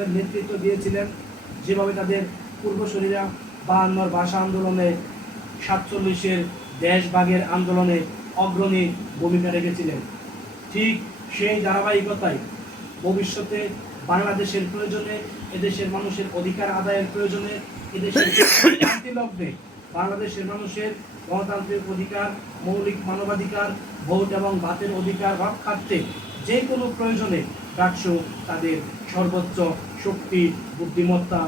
আন্দোলনের নেতৃত্ব দিয়েছিলেন, যেভাবে তাদের পূর্বসূরীরা 52 ভাষা আন্দোলনে, 47-এর দেশভাগের আন্দোলনে অগ্রণী ভূমিকা রেখেছিলেন। ঠিক সেই ধারাবাহিকতায় ভবিষ্যতে বাংলাদেশের প্রয়োজনে, এদেশের মানুষের অধিকার আদায়ের প্রয়োজনে, এদেশের শান্তিলগ্নে বাংলাদেশের মানুষের গণতান্ত্রিক অধিকার, মৌলিক মানবাধিকার, ভোট এবং ভাতের অধিকার রক্ষার্থে যে কোনো প্রয়োজনে ডাকসু তাদের সর্বোচ্চ শক্তি, বুদ্ধিমত্তা,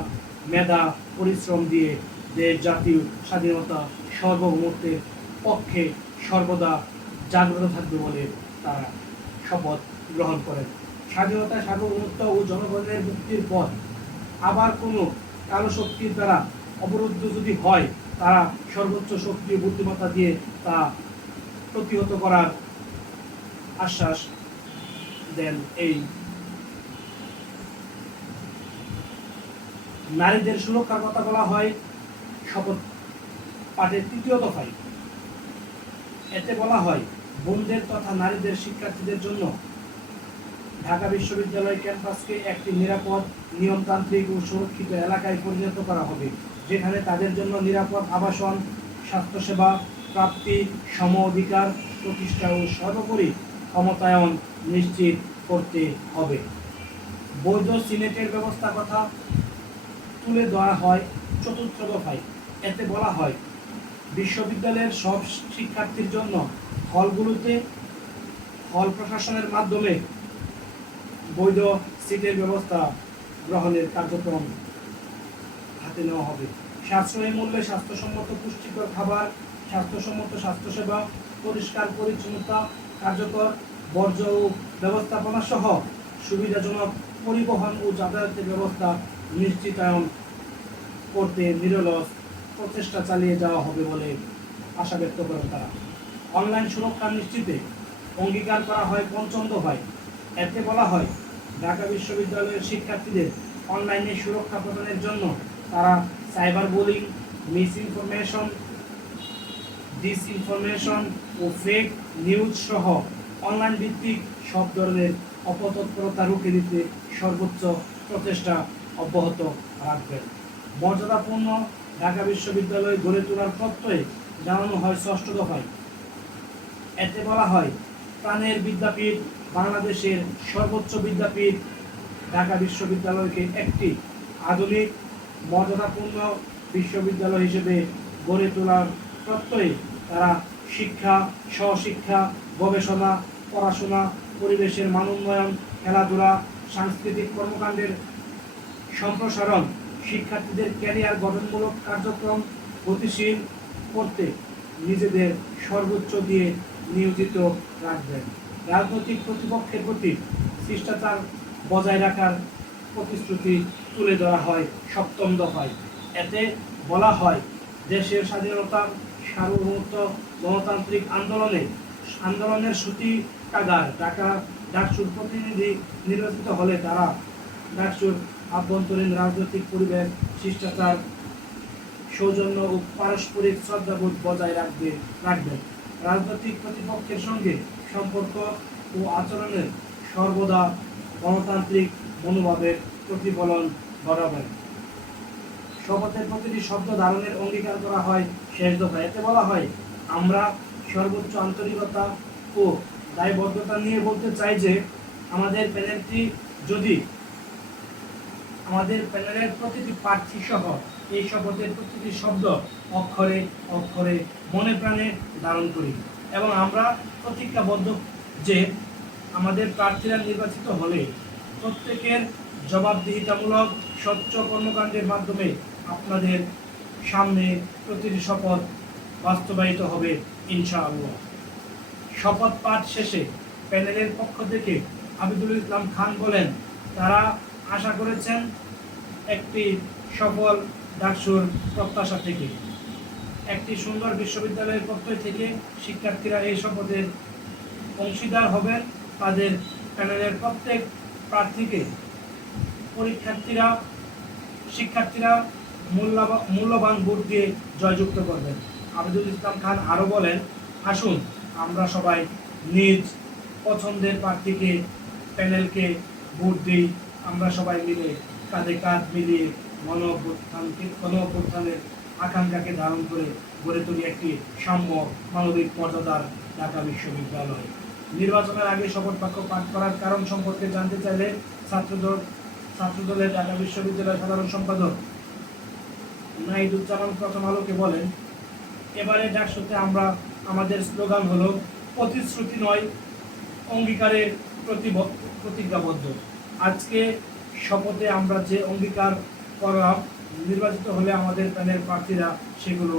মেধা, পরিশ্রম দিয়ে দেশ জাতীয় স্বাধীনতা সার্বভৌমত্বের পক্ষে সর্বদা জাগ্রত থাকবে বলে তারা শপথ গ্রহণ করেন। স্বাধীনতা, সার্বভৌমত্ব ও জনগণের মুক্তির পর আবার কোনো কালো শক্তির দ্বারা অবরুদ্ধ যদি হয়, তারা সর্বোচ্চ শক্তি ও বুদ্ধিমত্তা দিয়ে তা প্রতিহত করার আশ্বাস দেন। এই নারীদের সুরক্ষার কথা বলা হয় শপথ পাঠের 3য় দফায়। এতে বলা হয়, বোনদের তথা নারীদের শিক্ষার্থীদের জন্য ঢাকা বিশ্ববিদ্যালয় ক্যাম্পাসকে একটি নিরাপদ, নিয়মতান্ত্রিক ও সুরক্ষিত এলাকায় পরিণত করা হবে, যেখানে তাদের জন্য নিরাপদ আবাসন, স্বাস্থ্যসেবা প্রাপ্তি, সম অধিকার প্রতিষ্ঠা ও সর্বোপরি ক্ষমতায়ন নিশ্চিত করতে হবে। বৈধ সিনেটের ব্যবস্থা কথা তুলে ধরা হয় 4র্থ দফায়। এতে বলা হয়, বিশ্ববিদ্যালয়ের সব শিক্ষার্থীর জন্য হলগুলোতে হল প্রশাসনের মাধ্যমে বৈধ সিটের ব্যবস্থা গ্রহণের কার্যক্রম হাতে নেওয়া হবে। সাশ্রয়ী মূল্যে স্বাস্থ্যসম্মত পুষ্টিকর খাবার, স্বাস্থ্যসম্মত স্বাস্থ্যসেবা, পরিষ্কার পরিচ্ছন্নতা, কার্যকর বর্জ্য ও ব্যবস্থাপনা সহ সুবিধাজনক পরিবহন ও যাতায়াতের ব্যবস্থা নিশ্চিতায়ন করতে নিরলস প্রচেষ্টা চালিয়ে যাওয়া হবে বলে আশা ব্যক্ত করেন তারা। অনলাইন সুরক্ষা নিশ্চিতে অঙ্গীকার করা হয় 5ম দফায়। এতে বলা হয়, ঢাকা বিশ্ববিদ্যালয়ের শিক্ষার্থীদের অনলাইনে সুরক্ষা প্রদানের জন্য তারা cyber bullying, misinformation, disinformation ও ফেক নিউজ সহ অনলাইন ভিত্তিক সব ধরনের অপতৎপরতা রুখে দিতে সর্বোচ্চ প্রচেষ্টা অব্যাহত রাখবেন। মর্যাদাপূর্ণ ঢাকা বিশ্ববিদ্যালয় গড়ে তোলার প্রত্যয়ে জানানো হয় 6ষ্ঠ দফায়। এতে বলা হয়, প্রাণের বিদ্যাপীঠ, বাংলাদেশের সর্বোচ্চ বিদ্যাপীঠ ঢাকা বিশ্ববিদ্যালয়কে একটি আধুনিক, মর্যাদাপূর্ণ বিশ্ববিদ্যালয় হিসেবে গড়ে তোলার প্রত্যয়ে তারা শিক্ষা, সহশিক্ষা, গবেষণা, পড়াশোনা, পরিবেশের মান উন্নয়ন, খেলাধুলা, সাংস্কৃতিক কর্মকাণ্ডের সম্প্রসারণ, শিক্ষার্থীদের ক্যারিয়ার গঠনমূলক কার্যক্রম গতিশীল করতে নিজেদের সর্বোচ্চ দিয়ে নিয়োজিত রাখবেন। রাজনৈতিক প্রতিপক্ষের প্রতি শিষ্টাচার বজায় রাখার প্রতিশ্রুতি তুলে ধরা হয় 7ম দফায়। এতে বলা হয়, দেশের স্বাধীনতার সার্বভৌমত্ব গণতান্ত্রিক আন্দোলনের সূতিকাগার ঢাকা ডাকসুর প্রতিনিধি নির্বাচিত হলে তারা ডাকসুর আভ্যন্তরীণ রাজনৈতিক পরিবেশ, শিষ্টাচার, সৌজন্য ও পারস্পরিক শ্রদ্ধাবোধ বজায় রাখবেন। রাজনৈতিক প্রতিপক্ষের সঙ্গে সম্পর্ক ও আচরণের সর্বদা গণতান্ত্রিক মনোভাবের প্রতিফলন ঘটাবেন। শপথের প্রতিটি শব্দ ধারণের অঙ্গীকার করা হয় 6 দফায়। এতে বলা হয়, আমরা সর্বোচ্চ আন্তরিকতা ও দায়বদ্ধতা নিয়ে বলতে চাই যে আমাদের প্যানেলের প্রতিটি প্রার্থী সহ এই শপথের প্রতিটি শব্দ অক্ষরে অক্ষরে মনে প্রাণে ধারণ করি এবং আমরা প্রতিজ্ঞাবদ্ধ যে আমাদের প্রার্থীরা নির্বাচিত হলে প্রত্যেকের জবাবদিহিতামূলক স্বচ্ছ কর্মকাণ্ডের মাধ্যমে আপনাদের সামনে প্রতিটি শপথ বাস্তবায়িত হবে ইনশাআল্লাহ। শপথ পাঠ শেষে প্যানেলের পক্ষ থেকে আবিদুল ইসলাম খান বলেন, তারা আশা করেছেন একটি সফল ডাকসুর প্রত্যাশা থেকে একটি সুন্দর বিশ্ববিদ্যালয়ের পক্ষ থেকে শিক্ষার্থীরা এই শপথের অংশীদার হবেন। তাদের প্যানেলের প্রত্যেক প্রার্থীকে শিক্ষার্থীরা মূল্যবান ভোট দিয়ে জয়যুক্ত করবেন। আবিদুল ইসলাম খান আরও বলেন, আসুন আমরা সবাই নিজ পছন্দের প্রার্থীকে প্যানেলকে ভোট দিই, আমরা সবাই মিলে কাঁধে কাঁধ মিলিয়ে গণ অভ্যুত্থানের আকাঙ্ক্ষাকে ধারণ করে গড়ে তুলি একটি সাম্য মানবিক মর্যাদার ঢাকা বিশ্ববিদ্যালয়। নির্বাচনের আগে শপথ বাক্য পাঠ করার কারণ সম্পর্কে জানতে চাইলে ছাত্রদলের ঢাকা বিশ্ববিদ্যালয়ের সাধারণ সম্পাদক নাহিদুজ্জামান প্রথম আলোকে বলেন, এবারে ডাকসুতে আমাদের স্লোগান হলো প্রতিশ্রুতি নয়, অঙ্গীকারের প্রতিজ্ঞাবদ্ধ। আজকে শপথে আমরা যে অঙ্গীকার করলাম, নির্বাচিত হলে আমাদের প্যানেল প্রার্থীরা সেগুলো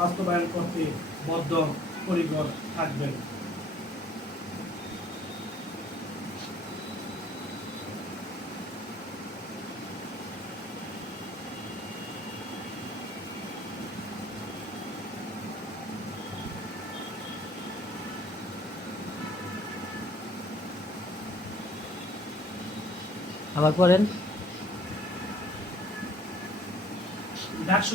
বাস্তবায়ন করতে বদ্ধপরিকর থাকবেন। আবার পড়েন। ডাকসু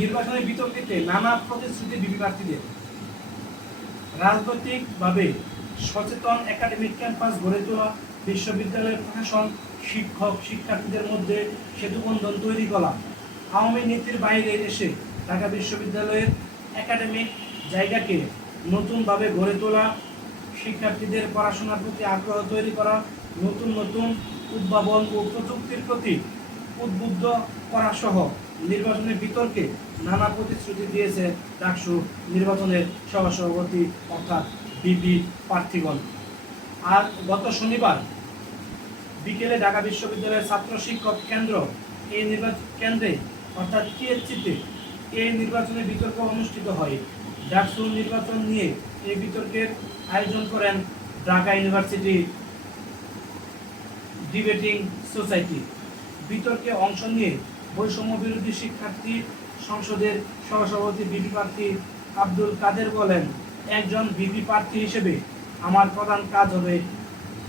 নির্বাচনের বিতর্কিতে নানা প্রতিশ্রুতি বিপি প্রার্থীদের। রাজনৈতিকভাবে সচেতন একাডেমিক ক্যাম্পাস গড়ে তোলা, বিশ্ববিদ্যালয়ের প্রশাসন, শিক্ষক শিক্ষার্থীদের মধ্যে সেতুবন্ধন তৈরি করা, আওয়ামী নীতির বাইরে এসে ঢাকা বিশ্ববিদ্যালয়ের একাডেমিক জায়গাকে নতুনভাবে গড়ে তোলা, শিক্ষার্থীদের পড়াশোনার প্রতি আগ্রহ তৈরি করা, নতুন নতুন উদ্ভাবন ও প্রযুক্তির প্রতি উদ্বুদ্ধ করা সহ নির্বাচনের বিতর্কে নানা প্রতিশ্রুতি দিয়েছে ডাকসু নির্বাচনের সহসভাপতি অর্থাৎ বিপি প্রার্থীগণ। আর গত শনিবার বিকেলে ঢাকা বিশ্ববিদ্যালয়ের ছাত্র শিক্ষক কেন্দ্রে অর্থাৎ টিএসসিতে এই নির্বাচনের বিতর্ক অনুষ্ঠিত হয়। ডাকসু নির্বাচন নিয়ে এই বিতর্কের আয়োজন করেন ঢাকা ইউনিভার্সিটি ডিবেটিং সোসাইটি। বিতর্কে অংশ নিয়ে বৈষম্য বিরোধী শিক্ষার্থী সংসদের সহসভাপতি বিপি প্রার্থী আব্দুল কাদের বলেন, একজন বিপি প্রার্থী হিসেবে আমার প্রধান কাজ হবে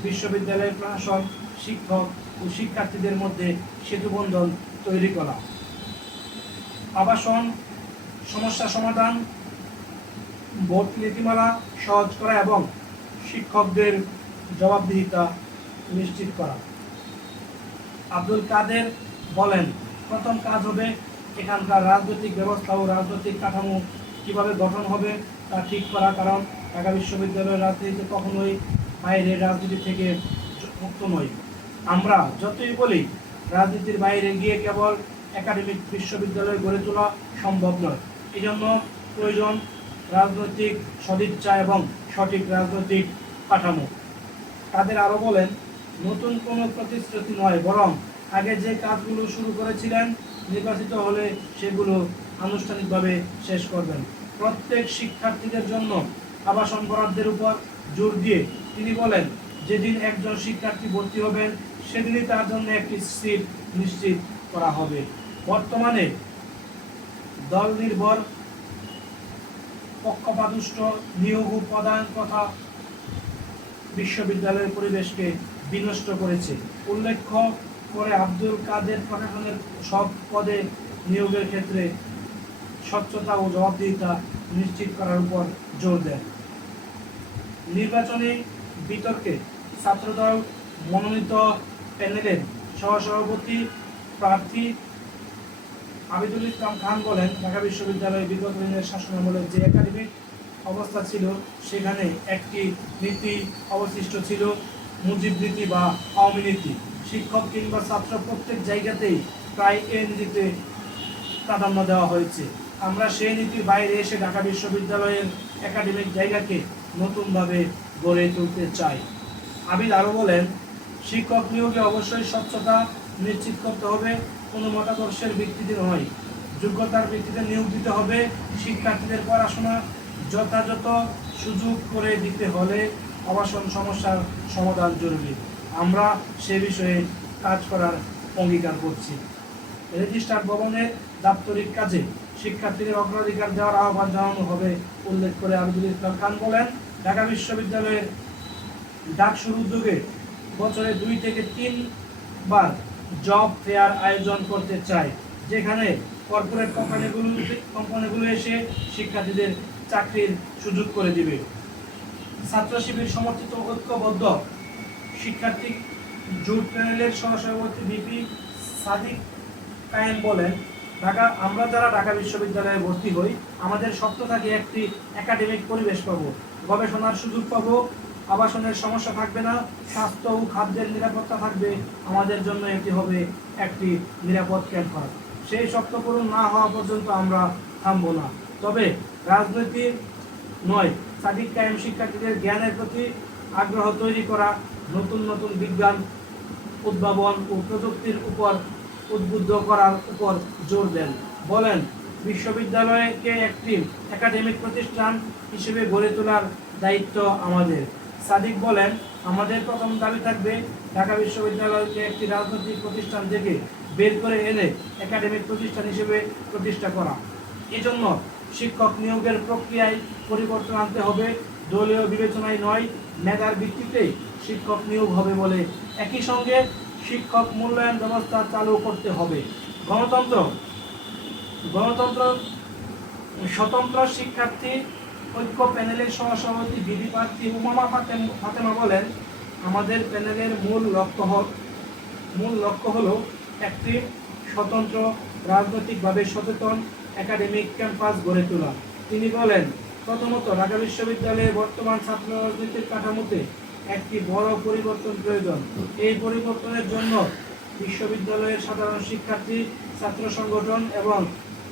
বিশ্ববিদ্যালয়ের প্রশাসন, শিক্ষক ও শিক্ষার্থীদের মধ্যে সেতুবন্ধন তৈরি করা, আবাসন সমস্যা সমাধান, ভোট নীতিমালা সহজ করা এবং শিক্ষকদের জবাবদিহিতা নিশ্চিত করা। আব্দুল কাদের বলেন, প্রথম কাজ হবে এখানকার রাজনৈতিক ব্যবস্থা ও রাজনৈতিক কাঠামো কিভাবে গঠন হবে তা ঠিক করা, কারণ ঢাকা বিশ্ববিদ্যালয়ের রাজনীতিতে কখনোই বাইরের রাজনীতি থেকে মুক্ত নয়। আমরা যতই বলি রাজনীতির বাইরে গিয়ে কেবল একাডেমিক বিশ্ববিদ্যালয় গড়ে তোলা সম্ভব নয়। এই জন্য প্রয়োজন রাজনৈতিক সদিচ্ছা এবং সঠিক রাজনৈতিক কাঠামো। তাদের আরও বলেন, নতুন কোনো প্রতিশ্রুতি নয়, বরং আগে যে কাজগুলো শুরু করেছিলেন নির্বাচিত হলে সেগুলো আনুষ্ঠানিকভাবে শেষ করবেন। প্রত্যেক শিক্ষার্থীদের জন্য আবাসন বরাদ্দের উপর জোর দিয়ে তিনি বলেন, যেদিন একজন শিক্ষার্থী ভর্তি হবেন সেদিনই তার জন্য একটি সিট নিশ্চিত করা হবে। বর্তমানে দল নির্ভর পক্ষপাতদুষ্ট নিয়োগ প্রদান কথা বিশ্ববিদ্যালয়ের পরিবেশকে বিনষ্ট করেছে। উল্লেখ্য করে আব্দুল কাদের প্রশাসনের সব পদে নিয়োগের ক্ষেত্রে স্বচ্ছতা ও জবাবদিহিতা নিশ্চিত করার উপর জোর দেন। নির্বাচনী বিতর্কে ছাত্রদল মনোনীত প্যানেলের সহসভাপতি প্রার্থী আবিদুল ইসলাম খান বলেন, ঢাকা বিশ্ববিদ্যালয়ে বিগত দিনের শাসনামলে যে একাডেমিক অবস্থা ছিল সেখানে একটি নীতি অবশিষ্ট ছিল, মুজিব নীতি বা আওয়ামী নীতি। শিক্ষক কিংবা ছাত্র প্রত্যেক জায়গাতেই প্রায় এই নীতিতে প্রাধান্য দেওয়া হয়েছে। আমরা সেই নীতির বাইরে এসে ঢাকা বিশ্ববিদ্যালয়ের একাডেমিক জায়গাকে নতুনভাবে গড়ে তুলতে চাই। আবিদ আরও বলেন, শিক্ষক নিয়োগে অবশ্যই স্বচ্ছতা নিশ্চিত করতে হবে, কোনো মতাদর্শের ভিত্তিতে নয়, যোগ্যতার ভিত্তিতে নিয়োগ দিতে হবে। শিক্ষার্থীদের পড়াশোনা যথাযথ সুযোগ করে দিতে হলে আবাসন সমস্যার সমাধান জরুরি। আমরা সে বিষয়ে কাজ করার অঙ্গীকার করছি। রেজিস্ট্রার ভবনের দাপ্তরিক কাজে শিক্ষার্থীদের অগ্রাধিকার দেওয়ার আহ্বান জানানো হবে উল্লেখ করে আবিদুল ইসলাম খান বলেন, ঢাকা বিশ্ববিদ্যালয়ের ডাকসুর উদ্যোগে বছরে 2 থেকে 3 বার জব ফেয়ার আয়োজন করতে চাই, যেখানে কর্পোরেট কোম্পানিগুলো এসে শিক্ষার্থীদের চাকরির সুযোগ করে দিবে। ছাত্র শিবির সমর্থিত ঐক্যবদ্ধ শিক্ষার্থী জুট প্যানেলের সহসভাপতি ভিপি সাদিক কায়েম বলেন, আমরা যারা ঢাকা বিশ্ববিদ্যালয়ে ভর্তি হই আমাদের স্বপ্ন থাকে একটি একাডেমিক পরিবেশ পাবো, গবেষণার সুযোগ পাবো, আবাসনের সমস্যা থাকবে না, স্বাস্থ্য ও খাদ্যের নিরাপত্তা থাকবে। আমাদের জন্য এটি হবে একটি নিরাপদ ক্যাম্পাস। সেই স্বপ্ন পূরণ না হওয়া পর্যন্ত আমরা থামবো না। তবে রাজনীতি নয়, সাদিক কায়েম শিক্ষার্থীদের জ্ঞানের প্রতি আগ্রহ তৈরি করা, নতুন নতুন বিজ্ঞান উদ্ভাবন ও প্রযুক্তির উপর উদ্বুদ্ধ করার উপর জোর দেন। বলেন, বিশ্ববিদ্যালয়কে একটি একাডেমিক প্রতিষ্ঠান হিসেবে গড়ে তোলার দায়িত্ব আমাদের। সাদিক বলেন, আমাদের প্রথম দাবি থাকবে ঢাকা বিশ্ববিদ্যালয়কে একটি রাজনৈতিক প্রতিষ্ঠান থেকে বের করে এনে একাডেমিক প্রতিষ্ঠান হিসেবে প্রতিষ্ঠা করা। এজন্য শিক্ষক নিয়োগের প্রক্রিয়ায় পরিবর্তন আনতে হবে, দলীয় বিবেচনায় নয়, মেধার ভিত্তিতে শিক্ষক নিয়োগ হবে বলে। একই সঙ্গে শিক্ষক মূল্যায়ন ব্যবস্থা চালু করতে হবে। গণতন্ত্র গণতন্ত্র স্বতন্ত্র শিক্ষার্থী ঐক্য প্যানেলের সহসভাপতি বিডি প্রার্থী উমামা ফাতেমা বলেন, আমাদের প্যানেলের মূল লক্ষ্য হলো একটি স্বতন্ত্র, রাজনৈতিকভাবে সচেতন একাডেমিক ক্যাম্পাস গড়ে তোলা। তিনি বলেন, প্রথমত ঢাকা বিশ্ববিদ্যালয়ের বর্তমান ছাত্র রাজনীতির কাঠামোতে একটি বড় পরিবর্তন প্রয়োজন। এই পরিবর্তনের জন্য বিশ্ববিদ্যালয়ের সাধারণ শিক্ষার্থী, ছাত্র সংগঠন এবং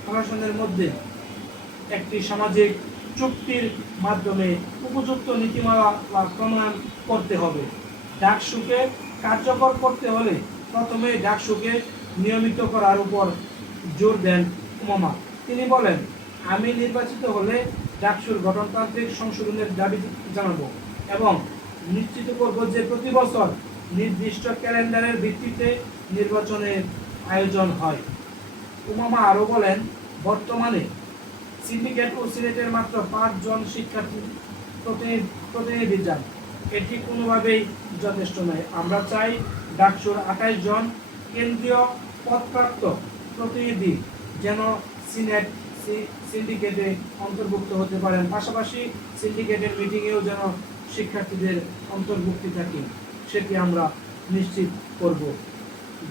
প্রশাসনের মধ্যে একটি সামাজিক চুক্তির মাধ্যমে উপযুক্ত নীতিমালা প্রণয়ন করতে হবে। ডাকসুকে কার্যকর করতে হলে প্রথমে ডাকসুকে নিয়মিত করার উপর জোর দেন উমামা। তিনি বলেন, আমি নির্বাচিত হলে ডাকসুর গঠনতান্ত্রিক সংশোধনের দাবি জানাবো এবং নিশ্চিত করব যে প্রতি বছর নির্দিষ্ট ক্যালেন্ডারের ভিত্তিতে নির্বাচনের আয়োজন হয়। উমামা আরও বলেন, বর্তমানে সিন্ডিকেট ও সিলেটের মাত্র 5 জন শিক্ষার্থী প্রতিনিধি যান। এটি কোনোভাবেই যথেষ্ট নয়। আমরা চাই ডাকসুর 28 জন কেন্দ্রীয় পদপ্রাপ্ত প্রতিনিধি যেন সিন্ডিকেটে অন্তর্ভুক্ত হতে পারেন। পাশাপাশি সিন্ডিকেটের মিটিংয়েও যেন শিক্ষার্থীদের অন্তর্ভুক্তি থাকে, সেটি আমরা নিশ্চিত করব।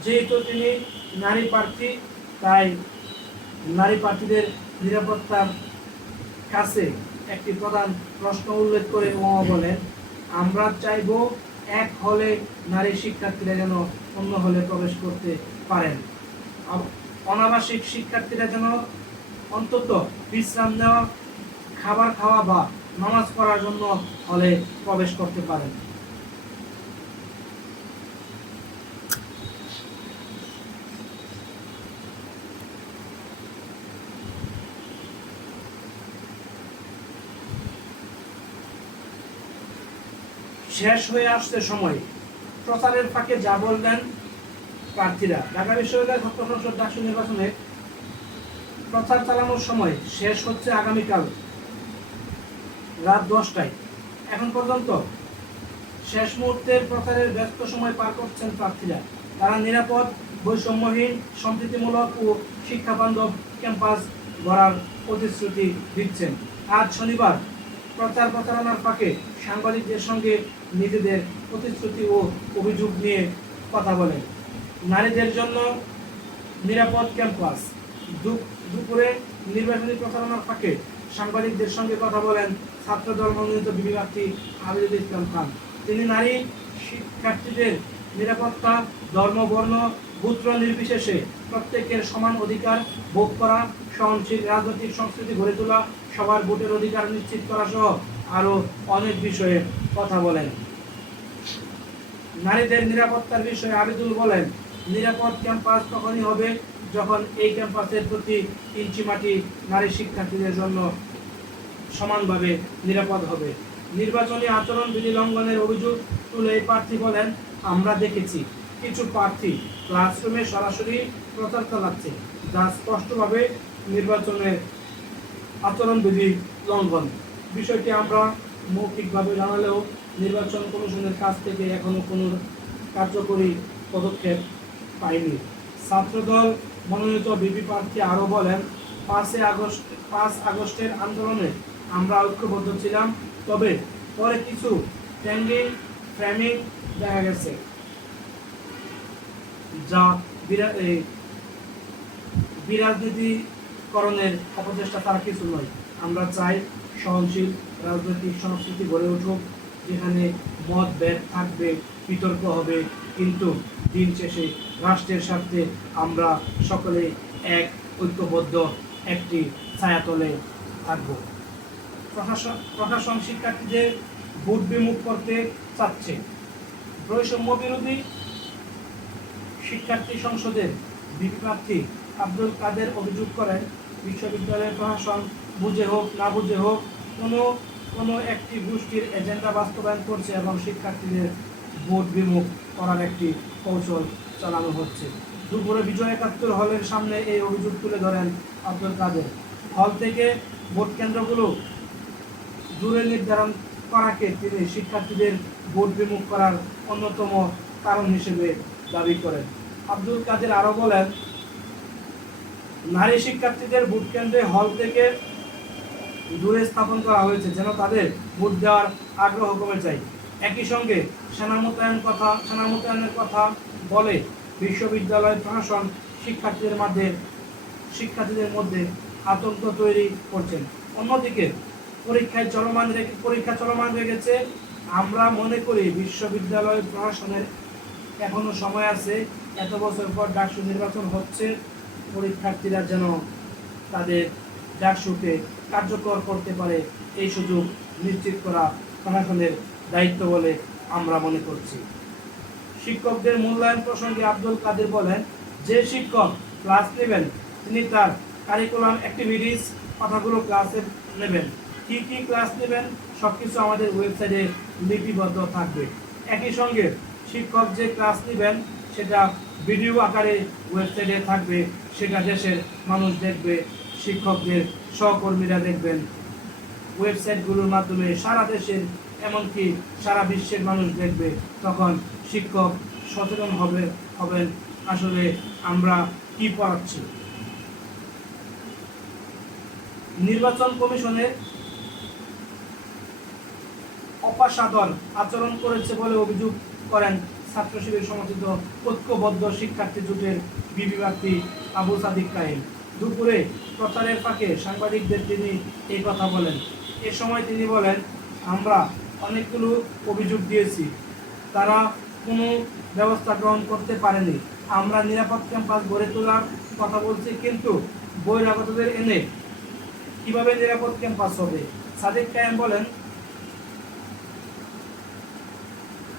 যেহেতু তিনি নারী প্রার্থী, তাই নারী প্রার্থীদের নিরাপত্তার কাছে একটি প্রধান প্রশ্ন উল্লেখ করে ওমা বলেন, আমরা চাইব এক হলে নারী শিক্ষার্থীরা যেন অন্য হলে প্রবেশ করতে পারেন। অনাবাসিক শিক্ষার্থীরা যেন অন্তত বিশ্রাম নেওয়া, খাবার খাওয়া বা নামাজ পড়ার জন্য হলে প্রবেশ করতে পারেন। শেষ হয়ে আসছে সময়, প্রচারের ফাঁকে যা বললেন প্রার্থীরা। ঢাকা বিশ্ববিদ্যালয় ছাত্র সংসদ ডাকসু নির্বাচনে প্রচার চালানোর সময় শেষ হচ্ছে আগামীকাল রাত 10টায়। এখন পর্যন্ত শেষ মুহূর্তের প্রচারের ব্যস্ত সময় পার করছেন প্রার্থীরা। তারা নিরাপদ, বৈষম্যহীন, সম্প্রীতিমূলক ও শিক্ষাবান্ধব ক্যাম্পাস গড়ার প্রতিশ্রুতি দিচ্ছেন। আজ শনিবার প্রচারণার ফাঁকে সাংবাদিকদের সঙ্গে নিজেদের প্রতিশ্রুতি ও অভিযোগ নিয়ে কথা বলেন। নারীদের জন্য নিরাপদ ক্যাম্পাস। দুপুরে নির্বাচনী প্রচারণার ফাঁকে সাংবাদিকদের সঙ্গে কথা বলেন ছাত্রদল মনোনীত বিবি প্রার্থী আবিদুল ইসলাম খান। তিনি নারী শিক্ষার্থীদের নিরাপত্তা, ধর্ম, বর্ণ, গোত্র নির্বিশেষে প্রত্যেকের সমান অধিকার ভোগ করা, সহনশীল রাজনৈতিক সংস্কৃতি গড়ে তোলা, সবার ভোটের অধিকার নিশ্চিত করা সহ আরও অনেক বিষয়ে কথা বলেন। নারীদের নিরাপত্তার বিষয়ে আবিদুল বলেন, নিরাপদ ক্যাম্পাস তখনই হবে যখন এই ক্যাম্পাসের প্রতি ইঞ্চি মাটি নারী শিক্ষার্থীদের জন্য সমানভাবে নিরাপদ হবে। নির্বাচনী আচরণ বিধি লঙ্ঘনের অভিযোগ তুলে প্রার্থী বলেন, আমরা দেখেছি কিছু প্রার্থী ক্লাসরুমে সরাসরি প্রচার চালাচ্ছে, যা স্পষ্টভাবে নির্বাচনের আচরণবিধি লঙ্ঘন। বিষয়টি আমরা মৌখিকভাবে জানালেও নির্বাচন কমিশনের কাছ থেকে এখনো কোনো কার্যকরী পদক্ষেপ পাইনি। ছাত্রদল মনোনীত বিপি প্রার্থী আরও বলেন, 5 আগস্টের আন্দোলনে আমরা ঐক্যবদ্ধ ছিলাম, তবে পরে কিছু ফ্রেমিং দেখা গেছে। যা বিরাজনীতিকরণের অপচেষ্টা তারা কিছু নয়। আমরা চাই সহনশীল রাজনৈতিক সংস্কৃতি গড়ে উঠুক, যেখানে মতভেদ থাকবে, বিতর্ক হবে, কিন্তু দিন শেষে রাষ্ট্রের স্বার্থে আমরা সকলে এক ঐক্যবদ্ধ একটি ছায়াতলে থাকব। প্রশাসন শিক্ষার্থীদের ভোট বিমুখ করতে চাচ্ছে। বৈষম্য বিরোধী শিক্ষার্থী সংসদের ভিপি প্রার্থী আব্দুল কাদের অভিযোগ করেন, বিশ্ববিদ্যালয়ের প্রশাসন বুঝে হোক না বুঝে হোক কোনো একটি গোষ্ঠীর এজেন্ডা বাস্তবায়ন করছে এবং শিক্ষার্থীদের ভোট বিমুখ করার একটি কৌশল চালানো হচ্ছে। দুপুরে বিজয় একাত্তর হলের সামনে এই অভিযোগ তুলে ধরেন আব্দুল কাদের। হল থেকে ভোট কেন্দ্রগুলো দূরে নির্ধারণ করাকে তিনি শিক্ষার্থীদের ভোট বিমুখ করার অন্যতম কারণ হিসেবে দাবি করেন। আব্দুল কাদের আরও বলেন, নারী শিক্ষার্থীদের ভোট কেন্দ্রে হল থেকে দূরে স্থাপন করা হয়েছে যেন তাদের ভোট দেওয়ার আগ্রহ কমে যায়। একই সঙ্গে সেনা মোতায়েনের কথা বলে বিশ্ববিদ্যালয় প্রশাসন শিক্ষার্থীদের মধ্যে আতঙ্ক তৈরি করছেন। অন্যদিকে পরীক্ষা চলমান রেখেছে। আমরা মনে করি বিশ্ববিদ্যালয় প্রশাসনের এখনো সময় আছে। এত বছর পর ডাকসু নির্বাচন হচ্ছে, পরীক্ষার্থীরা যেন তাদের ডাকসুকে কার্যকর করতে পারে এই সুযোগ নিশ্চিত করা প্রশাসনের দায়িত্ব বলে আমরা মনে করছি। শিক্ষকদের মূল্যায়ন প্রসঙ্গে আব্দুল কাদের বলেন, যে শিক্ষক ক্লাস নেবেন তিনি তার কারিকুলাম অ্যাক্টিভিটিস কথাগুলো ক্লাসে নেবেন। কি কি ক্লাস নেবেন সবকিছু আমাদের ওয়েবসাইটে লিপিবদ্ধ থাকবে। একই সঙ্গে শিক্ষক যে ক্লাস নেবেন সেটা ভিডিও আকারে ওয়েবসাইটে থাকবে, সেটা দেশের মানুষ দেখবে, শিক্ষকদের সহকর্মীরা দেখবেন। ওয়েবসাইটগুলোর মাধ্যমে সারা দেশের এমনকি সারা বিশ্বের মানুষ দেখবে। তখন শিক্ষক সচেতন হবেন আসলে আমরা কি পড়াচ্ছি। নির্বাচন কমিশনের অপেশাদার আচরণ করেছে বলে অভিযোগ করেন ছাত্র শিবির সমর্থিত ঐক্যবদ্ধ শিক্ষার্থী জোটের ভিপি প্রার্থী আবু সাদিক কায়েম। দুপুরে প্রচারের ফাঁকে সাংবাদিকদের তিনি এই কথা বলেন। এ সময় তিনি বলেন, আমরা অনেকগুলো অভিযোগ দিয়েছি, তারা কোনো ব্যবস্থা গ্রহণ করতে পারেনি। আমরা নিরাপদ ক্যাম্পাস গড়ে তোলার কথা বলছি, কিন্তু বহিরাগতদের এনে কিভাবে নিরাপদ ক্যাম্পাস হবে? সাদিক কায়েম বলেন,